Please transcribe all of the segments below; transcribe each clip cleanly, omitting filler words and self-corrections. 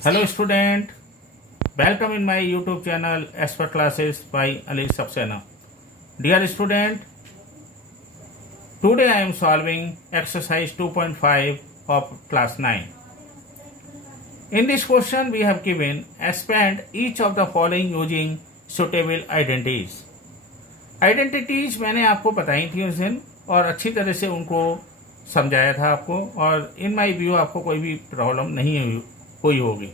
Hello student, welcome in my YouTube channel Expert Classes by Ali Saxena. Dear student, today I am solving exercise 2.5 of class 9. In this question we have given expand each of the following using suitable identities. Identities मैंने आपको बताई थी उस दिन और अच्छी तरह से उनको समझाया था आपको, और इन माई व्यू आपको कोई भी प्रॉब्लम नहीं हुई होगी।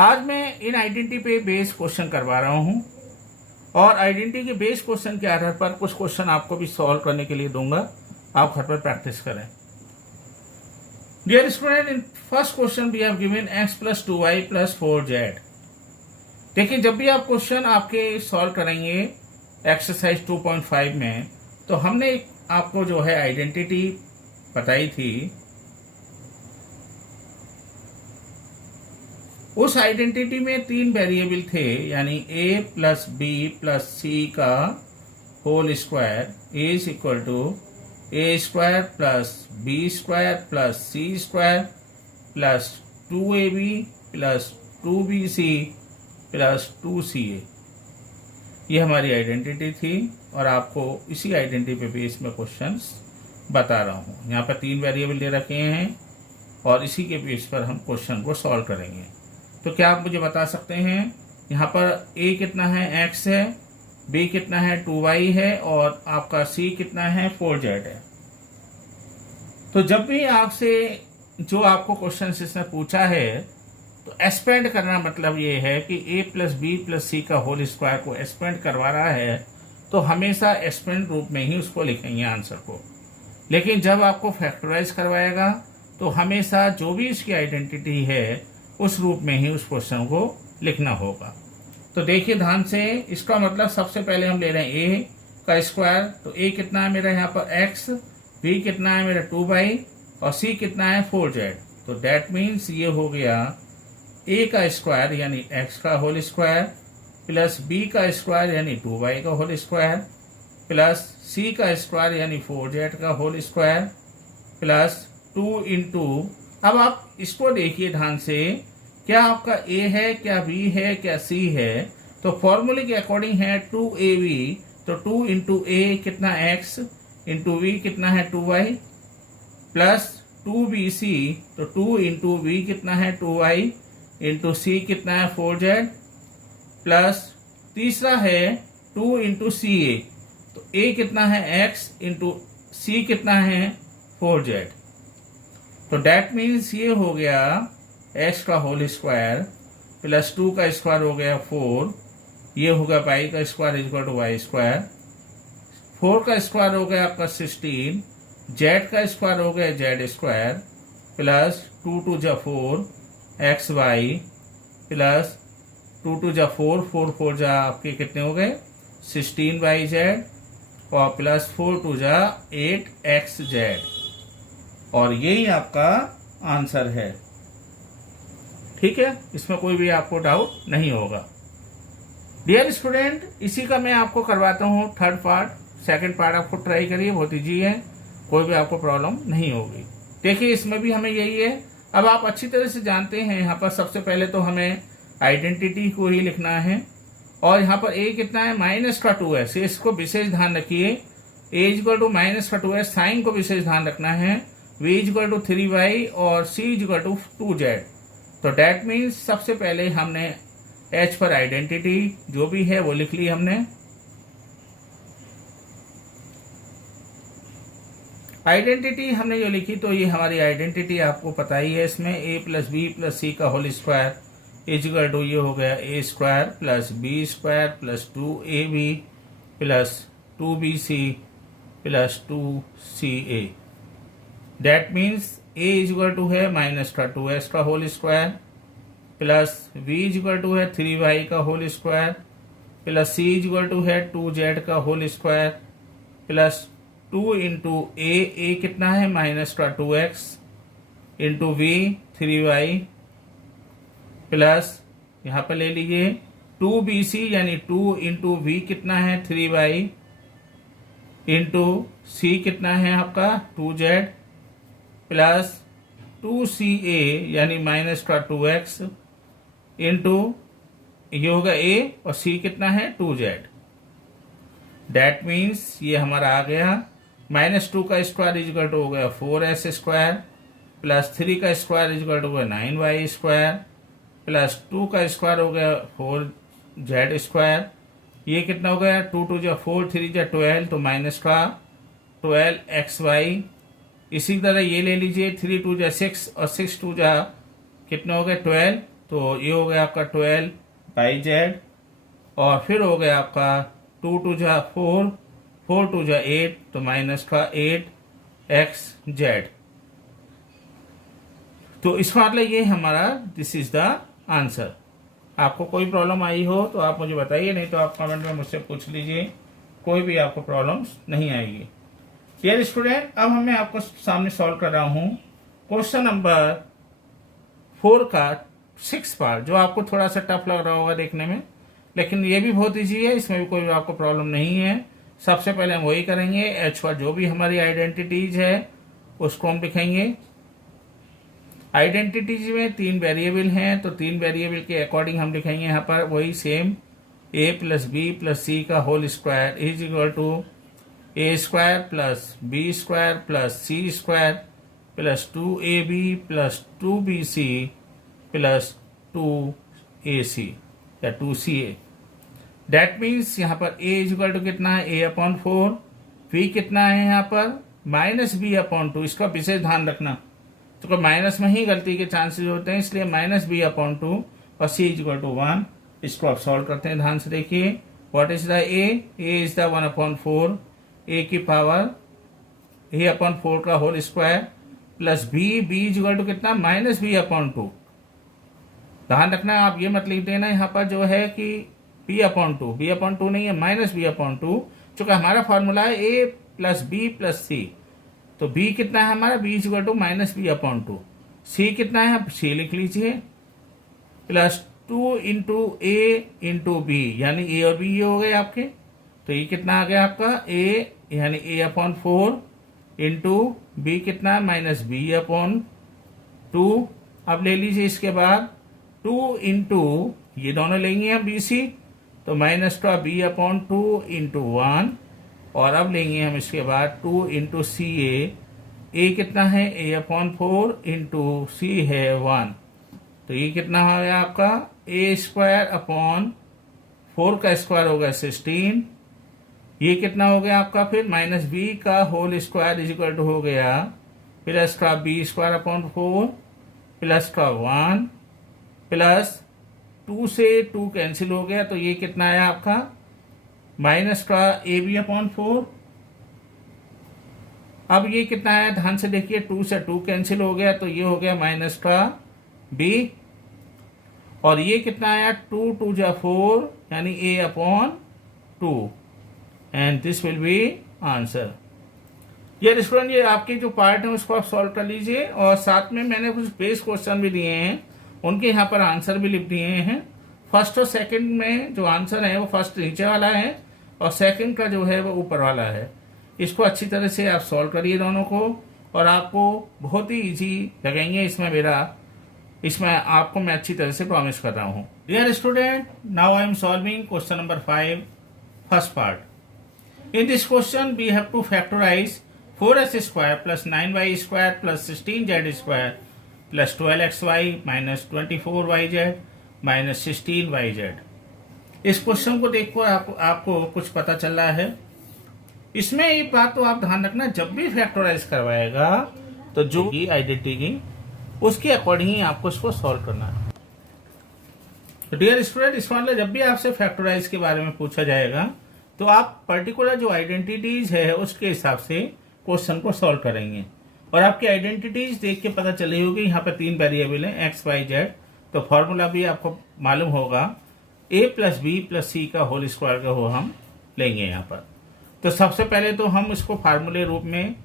आज मैं इन आइडेंटिटी पे बेस क्वेश्चन करवा रहा हूँ और आइडेंटिटी के बेस क्वेश्चन के आधार पर कुछ क्वेश्चन आपको भी सॉल्व करने के लिए दूंगा। आप घर पर प्रैक्टिस करें। Dear student, in first question we have given x + 2y + 4z। देखिए, जब भी आप क्वेश्चन आपके सॉल्व करेंगे एक्सरसाइज 2.5 में, तो हमने आपको जो है आइडेंटिटी बताई थी। उस आइडेंटिटी में 3 वेरिएबल थे, यानी a + b + c का whole square is equal to a² + b² + c² + 2ab + 2bc + 2ca। ये हमारी आइडेंटिटी थी और आपको इसी आइडेंटिटी पे बेस में क्वेश्चंस बता रहा हूँ। यहाँ पर 3 वेरिएबल दे रखे हैं और इसी के बेस पर हम क्वेश्चन को सॉल्व करेंगे। तो क्या आप मुझे बता सकते हैं, यहाँ पर a कितना है, x है, b कितना है, 2y है, और आपका c कितना है, 4z है। तो जब भी आपसे जो आपको क्वेश्चन इसमें पूछा है, तो एक्सपेंड करना मतलब ये है कि a + b + c का होल स्क्वायर को एक्सपेंड करवा रहा है, तो हमेशा एक्सपेंड रूप में ही उसको लिखेंगे आंसर को। लेकिन जब आपको फैक्टराइज करवाएगा, तो हमेशा जो भी इसकी आइडेंटिटी है उस रूप में ही उस क्वेश्चन को लिखना होगा। तो देखिए ध्यान से, इसका मतलब सबसे पहले हम ले रहे हैं a का स्क्वायर। तो a कितना है मेरा यहाँ पर x, b कितना है मेरा 2y, और c कितना है 4z। तो दैट मीन्स ये हो गया a का स्क्वायर यानी x का होल स्क्वायर प्लस b का स्क्वायर यानी 2y का होल स्क्वायर प्लस c का स्क्वायर यानी 4z का होल स्क्वायर प्लस 2 इंटू। अब आप इसको देखिए ध्यान से, क्या आपका a है, क्या b है, क्या c है। तो फॉर्मूले के अकॉर्डिंग है 2ab, तो 2 इंटू a कितना x इंटू v कितना है 2y प्लस 2bc, तो 2 इंटू v कितना है 2y इंटू c कितना है 4z प्लस तीसरा है 2 इंटू ca, तो a कितना है x इंटू c कितना है 4z। तो डैट मीन्स ये हो गया x का होल स्क्वायर प्लस 2 का स्क्वायर हो गया 4, ये होगा y का square equal to y square, 4 का स्क्वायर हो गया आपका 16, z का स्क्वायर हो गया z square plus 2 × 4 xy plus 2 × 4 4 4 आपके कितने हो गए 16yz और प्लस 4 2 8xz, और यही आपका आंसर है। ठीक है, इसमें कोई भी आपको डाउट नहीं होगा। डियर स्टूडेंट, इसी का मैं आपको करवाता हूँ थर्ड पार्ट। सेकंड पार्ट आपको ट्राई करिए, बहुत ईजी है, कोई भी आपको प्रॉब्लम नहीं होगी। देखिए इसमें भी हमें यही है। अब आप अच्छी तरह से जानते हैं, यहाँ पर सबसे पहले तो हमें आइडेंटिटी को ही लिखना है, और यहाँ पर a कितना है -2s, इसको विशेष ध्यान रखिए। a = -2s, साइन को विशेष ध्यान रखना है। v = 3y और c = 2z। तो डैट मीन्स सबसे पहले हमने h पर आइडेंटिटी जो भी है वो लिख ली हमने। आइडेंटिटी हमने जो लिखी, तो ये हमारी आइडेंटिटी आपको पता ही है। इसमें a + b + c का होल स्क्वायर इक्वल टू ये हो गया a² + b² + 2ab + 2bc + 2ca। That means a equal to है -2s का whole square plus v equal to है 3y का whole square plus c equal to है 2z का whole square plus 2 into a कितना है -2x into v 3y plus यहाँ पर ले लीजिए 2bc यानी 2 इंटू v कितना है 3y इंटू c कितना है आपका 2z प्लस 2CA यानी माइनस का 2x इंटू ये होगा A और C कितना है 2Z। डैट मीन्स ये हमारा आ गया -2 का स्क्वायर इजकल टू हो गया 4s स्क्वायर प्लस 3 का स्क्वायर इजकल टू हो गया 9y स्क्वायर प्लस 2 का स्क्वायर हो गया 4z स्क्वायर। ये कितना हो गया 2 2 जा 4 3 जा 12 तो माइनस का 12xy। इसी तरह ये ले लीजिए 3 2 जा 6 और 6 2 जा कितना हो गया 12 तो ये हो गया आपका 12yz। और फिर हो गया आपका 2 2 जा 4 4 2 जा 8 तो माइनस का 8xz। तो इसका मतलब ये हमारा दिस इज द आंसर। आपको कोई प्रॉब्लम आई हो तो आप मुझे बताइए, नहीं तो आप कमेंट में मुझसे पूछ लीजिए, कोई भी आपको प्रॉब्लम्स नहीं आएगी। डियर स्टूडेंट, अब मैं आपको सामने सॉल्व कर रहा हूं क्वेश्चन नंबर 4 का 6 पार्ट, जो आपको थोड़ा सा टफ लग रहा होगा देखने में, लेकिन ये भी बहुत ईजी है, इसमें भी कोई आपको प्रॉब्लम नहीं है। सबसे पहले हम वही करेंगे, एच पर जो भी हमारी आइडेंटिटीज है उसको हम लिखेंगे। आइडेंटिटीज में 3 वेरिएबल हैं तो 3 वेरिएबल के अकॉर्डिंग हम लिखेंगे यहाँ पर वही same a plus B plus C का whole square is equal to a square plus B square plus C square plus 2ab plus 2bc plus 2ac या 2ca। डेट मीन्स यहाँ पर a इज इक्वल टू कितना है a/4, b कितना है यहाँ पर -b/2। इसका विशेष ध्यान रखना, तो माइनस में ही गलती के चांसेस होते हैं, इसलिए -b/2 और c इक्वल टू 1। इसको आप सॉल्व करते हैं, ध्यान से देखिए। What is the a is the 1/4 a की पावर a/4 का whole square plus b equal to कितना -b/2। ध्यान रखना, आप ये मत लिख देना यहाँ पर जो है कि b/2 नहीं है -b/2, चूंकि हमारा फॉर्मूला है a प्लस बी प्लस सी। तो b कितना है हमारा b equal to -b/2। c कितना है c लिख लीजिए plus 2 into a into B, यानी a और b ये हो गए आपके। तो ये कितना आ गया आपका a यानी a/4 इंटू बी कितना -b/2। अब ले लीजिए इसके बाद 2 इंटू ये दोनों लेंगे हम bc तो माइनस का b/2 इंटू 1। और अब लेंगे हम इसके बाद 2 इंटू सी ए कितना है a/4 इंटू सी है 1। तो ये कितना हो गया आपका a स्क्वायर अपॉन 4 का स्क्वायर हो गया 16। ये कितना हो गया आपका फिर -b का whole square is equal to हो गया प्लस का b स्क्वायर अपॉन 4 प्लस का 1 प्लस 2 से 2 कैंसिल हो गया तो ये कितना आया आपका माइनस का ab/4। अब ये कितना है ध्यान से देखिए, 2 से 2 कैंसिल हो गया तो ये हो गया माइनस का b। और ये कितना आया 2 2 जा 4 यानी a/2 and this will be answer. ये स्टूडेंट, ये आपके जो पार्ट है उसको आप सॉल्व कर लीजिए, और साथ में मैंने कुछ बेस क्वेश्चन भी दिए हैं, उनके यहाँ पर आंसर भी लिख दिए हैं। फर्स्ट और सेकंड में जो आंसर है वो फर्स्ट नीचे वाला है और सेकंड का जो है वो ऊपर वाला है। इसको अच्छी तरह से आप सॉल्व करिए दोनों को, और आपको बहुत ही इजी लगेंगे। इसमें आपको मैं अच्छी तरह से प्रॉमिस कर रहा हूँ। Dear student, now I am solving question number 5 first part. In this question we have to factorise 4s square plus 9y square plus 16z square plus 12xy minus 24yz minus 16yz। इस question को देखकर आपको कुछ पता चल रहा है। इसमें एक बात तो आप ध्यान रखना, जब भी फैक्टराइज करवाएगा तो जो की आइडेंटिटी की उसके अकॉर्डिंग ही आपको इसको सॉल्व करना है। तो डियर स्टूडेंट, इस वाले जब भी आपसे फैक्टराइज के बारे में पूछा जाएगा तो आप पर्टिकुलर जो आइडेंटिटीज है उसके हिसाब से क्वेश्चन को सॉल्व करेंगे। और आपकी आइडेंटिटीज देख के पता चली होगी, यहाँ पर 3 वेरिएबल है x, y, z। तो फॉर्मूला भी आपको मालूम होगा a plus B plus C का होल स्क्वायर का हो हम लेंगे यहाँ पर। तो सबसे पहले तो हम इसको फार्मूले रूप में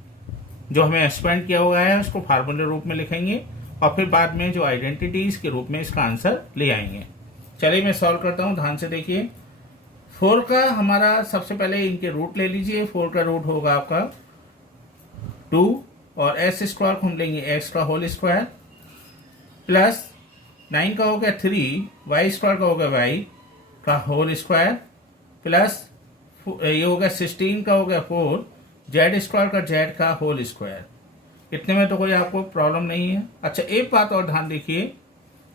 जो हमें एक्सपेंड किया हुआ है उसको फार्मूले रूप में लिखेंगे, और फिर बाद में जो आइडेंटिटीज के रूप में इसका आंसर ले आएंगे। चलिए मैं सॉल्व करता हूँ, ध्यान से देखिए। 4 का हमारा सबसे पहले इनके रूट ले लीजिए। 4 का रूट होगा आपका 2 और एस स्क्वायर को हम लेंगे एक्स का होल स्क्वायर प्लस 9 का हो गया 3 वाई स्क्वायर का हो गया वाई का होल स्क्वायर प्लस ये हो गया 16 का हो गया 4 जेड स्क्वायर का जेड का होल स्क्वायर। इतने में तो कोई आपको प्रॉब्लम नहीं है। अच्छा, एक बात और ध्यान देखिए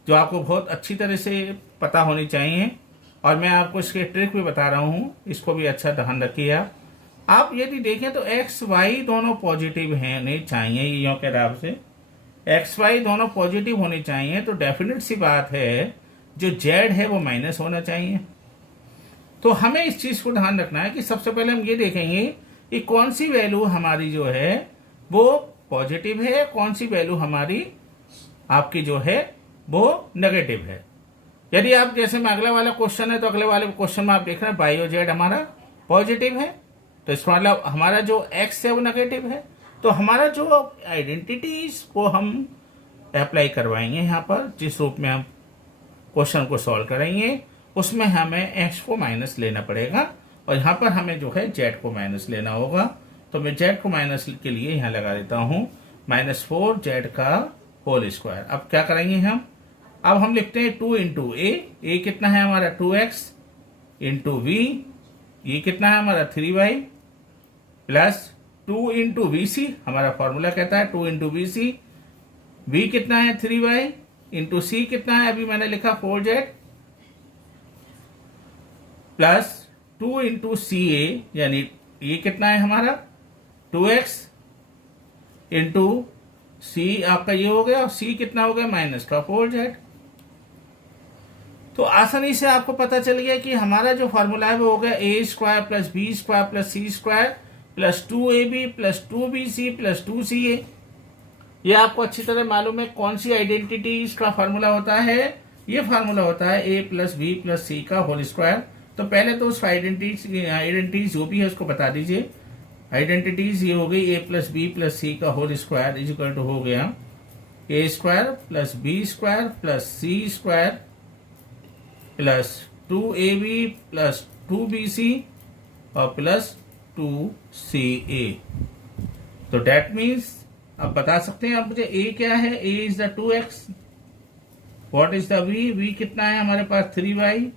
जो आपको बहुत अच्छी तरह से पता होनी चाहिए, और मैं आपको इसके ट्रिक भी बता रहा हूँ, इसको भी अच्छा ध्यान रखिए। आप यदि देखें तो एक्स वाई दोनों पॉजिटिव हैं नहीं चाहिए, यों के हिसाब से एक्स वाई दोनों पॉजिटिव होने चाहिए, तो डेफिनेट सी बात है जो जेड है वो माइनस होना चाहिए। तो हमें इस चीज को ध्यान रखना है कि सबसे पहले हम ये देखेंगे कि कौन सी वैल्यू हमारी जो है वो पॉजिटिव है, कौन सी वैल्यू हमारी आपकी जो है वो नेगेटिव है। यदि आप जैसे में अगला वाला क्वेश्चन है तो अगले वाले क्वेश्चन में आप देख रहे हैं बाई और जेड हमारा पॉजिटिव है, तो इसका मतलब हमारा जो एक्स है वो नेगेटिव है। तो हमारा जो आइडेंटिटीज को हम अप्लाई करवाएंगे यहाँ पर, जिस रूप में हम क्वेश्चन को सॉल्व करेंगे, उसमें हमें एक्स को माइनस लेना पड़ेगा और यहाँ पर हमें जो है जेड को माइनस लेना होगा। तो मैं जेड को माइनस के लिए यहाँ लगा देता हूँ -4 जेड का होल स्क्वायर। अब क्या करेंगे हम, अब हम लिखते हैं 2 इंटू ए कितना है हमारा 2x इंटू वी, ये कितना है हमारा 3y प्लस 2 इंटू वी सी, हमारा फॉर्मूला कहता है 2 इंटू वी सी, वी कितना है 3y इंटू सी कितना है अभी मैंने लिखा 4z प्लस 2 इंटू सी ए, यानी ये कितना है हमारा 2x इंटू सी आपका ये हो गया, और सी कितना हो गया -4z। तो आसानी से आपको पता चल गया कि हमारा जो फॉर्मूला है वो हो गया A square plus B square plus C square plus 2ab plus 2bc plus 2ca। ये आपको अच्छी तरह मालूम है कौन सी आइडेंटिटीज का फॉर्मूला होता है। ये फार्मूला होता है a plus B plus C का होल स्क्वायर। तो पहले तो उस आइडेंटिटीज जो भी है उसको बता दीजिए। आइडेंटिटीज ये हो गई a plus B plus C का whole square is equal to हो गया a square plus B square plus C square plus 2ab plus 2bc और प्लस 2ca। तो डेट मीन्स अब बता सकते हैं आप मुझे a क्या है, a is the 2x, what is the v, v कितना है हमारे पास 3y,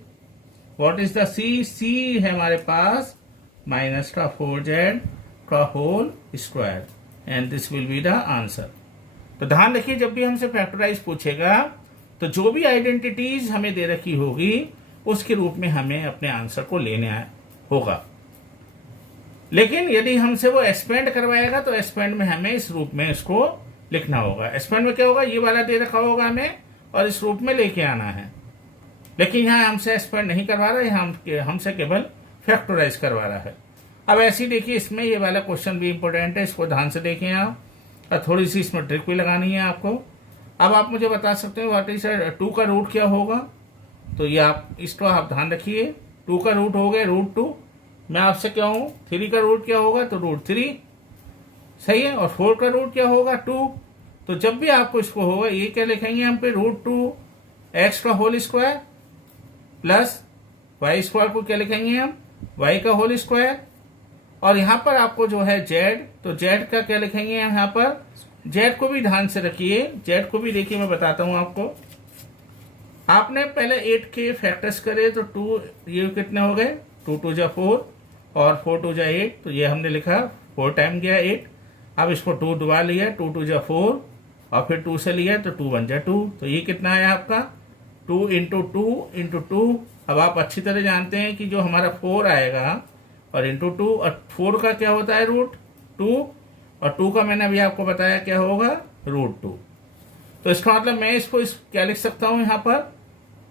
what is the c, c है हमारे पास -4z का whole square, and this will be the answer. तो ध्यान रखिए जब भी हमसे फैक्टराइज पूछेगा तो जो भी आइडेंटिटीज हमें दे रखी होगी उसके रूप में हमें अपने आंसर को लेना होगा। लेकिन यदि हमसे वो एक्सपेंड करवाएगा तो एक्सपेंड में हमें इस रूप में इसको लिखना होगा। एक्सपेंड में क्या होगा, ये वाला दे रखा होगा हमें और इस रूप में लेके आना है। लेकिन यहाँ हमसे एक्सपेंड नहीं करवा रहा है, हमसे केवल फैक्टराइज करवा रहा है। अब ऐसे ही देखिए इसमें ये वाला क्वेश्चन भी इंपॉर्टेंट है, इसको ध्यान से देखें आप, और थोड़ी सी इसमें ट्रिक भी लगानी है आपको। अब आप मुझे बता सकते हो व्हाट इज 2 का रूट क्या होगा, तो ये आप इसको आप ध्यान रखिए। 2 का रूट हो गया √2, मैं आपसे क्या हूं 3 का रूट क्या होगा तो √3, सही है, और 4 का रूट क्या होगा 2। तो जब भी आपको इसको होगा ये क्या लिखेंगे हम पे √2 x का whole square plus y square को क्या लिखेंगे हम y का होल स्क्वायर, और यहाँ पर आपको जो है z, तो z का क्या लिखेंगे यहाँ पर, z को भी ध्यान से रखिए, z को भी देखिए मैं बताता हूं आपको। आपने पहले 8 के फैक्टर्स करे तो 2 ये कितने हो गए, 2 2 जा 4 और 4 2 जा 8, तो ये हमने लिखा 4 टाइम गया 8। अब इसको 2 दुआ लिया, 2 2 जा 4 और फिर 2 से लिया तो 2 1 जा 2, तो ये कितना है आपका 2 इंटू 2 इंटू 2। अब आप अच्छी तरह जानते हैं कि जो हमारा 4 आएगा और इंटू 2, और 4 का क्या होता है √2, और 2 का मैंने अभी आपको बताया क्या होगा √2। तो इसका मतलब मैं इसको क्या लिख सकता हूं यहाँ पर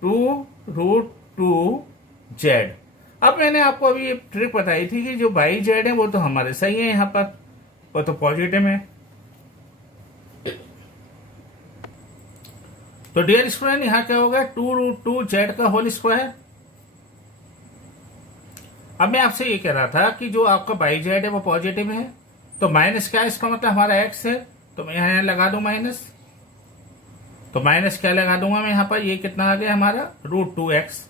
2√2z। अब मैंने आपको अभी एक ट्रिक बताई थी कि जो बाई जेड है वो तो हमारे सही है, यहाँ पर वो तो पॉजिटिव है। तो डियर स्टूडेंट यहाँ क्या होगा 2√2z का होल स्क्वायर। अब मैं आपसे ये कह रहा था कि जो आपका बाई जेड है वो पॉजिटिव है, तो माइनस क्या है, इसका मतलब हमारा x है, तो मैं यहाँ लगा दूं माइनस, तो माइनस क्या लगा दूंगा मैं यहाँ पर, ये कितना आ गया हमारा √2x।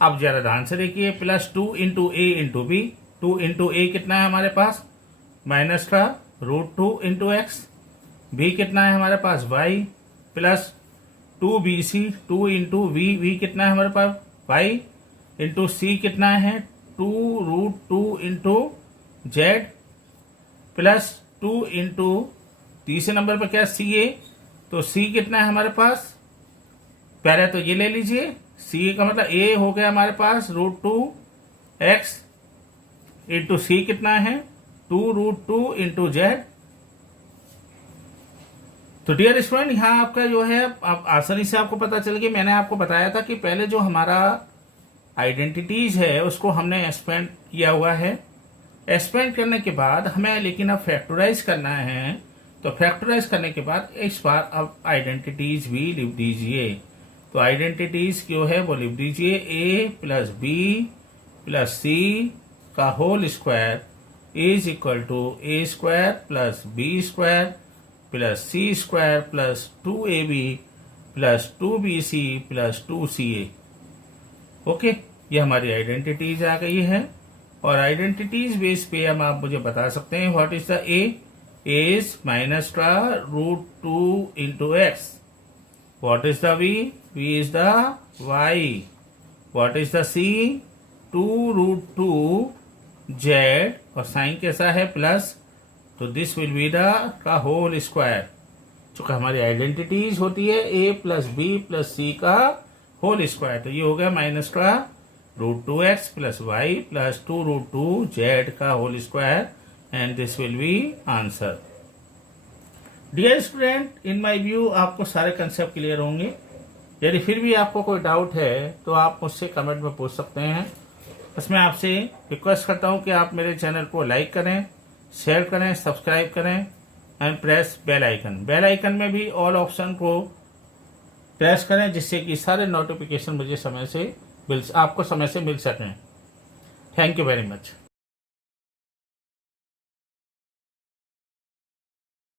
अब जरा ध्यान से देखिए प्लस 2 इंटू ए इंटू बी, 2 इंटू ए कितना है हमारे पास माइनस का √2 इंटू एक्स, v कितना है हमारे पास y plus 2bc, 2 into v कितना है हमारे पास y इंटू c कितना है 2√2 इंटू जेड प्लस 2 इंटू तीसरे नंबर पर क्या सी ए, तो सी कितना है हमारे पास, पहले तो ये ले लीजिए, सी का मतलब ए हो गया हमारे पास √2x इंटू सी कितना है 2√2 इंटू जेड। तो डियर स्टूडेंट, यहाँ आपका जो है आप आसानी से आपको पता चल गया। मैंने आपको बताया था कि पहले जो हमारा आइडेंटिटीज है उसको हमने एक्सपेंड किया हुआ है। एक्सपेंड करने के बाद हमें लेकिन अब फैक्टराइज करना है, तो फैक्टराइज करने के बाद इस बार अब आइडेंटिटीज भी लिख दीजिए। तो आइडेंटिटीज क्यों है वो लिख दीजिए, a plus B plus C का whole square is equal to A square plus B square plus C square plus 2ab plus 2bc plus 2ca। Okay, ये हमारी आइडेंटिटीज आ गई है। और आइडेंटिटीज बेस पे हम आप मुझे बता सकते हैं what is the a is minus का √2 into x, what is the v is the y, what is the c 2√2 z और साइन कैसा है प्लस, तो दिस विल बी द का होल स्क्वायर। चूंकि हमारी आइडेंटिटीज होती है a plus B plus C का होल स्क्वायर, तो ये हो गया माइनस का √2x plus y plus 2√2 z का whole square and this will be answer. Dear student, in my view आपको सारे कंसेप्ट क्लियर होंगे। यदि फिर भी आपको कोई डाउट है तो आप मुझसे कमेंट में पूछ सकते हैं। बस मैं आपसे रिक्वेस्ट करता हूं कि आप मेरे चैनल को लाइक करें, शेयर करें, सब्सक्राइब करें and press bell icon. Bell icon में भी ऑल ऑप्शन को प्रेस करें जिससे कि सारे नोटिफिकेशन मुझे आपको समय से मिल सकें। Thank you very much.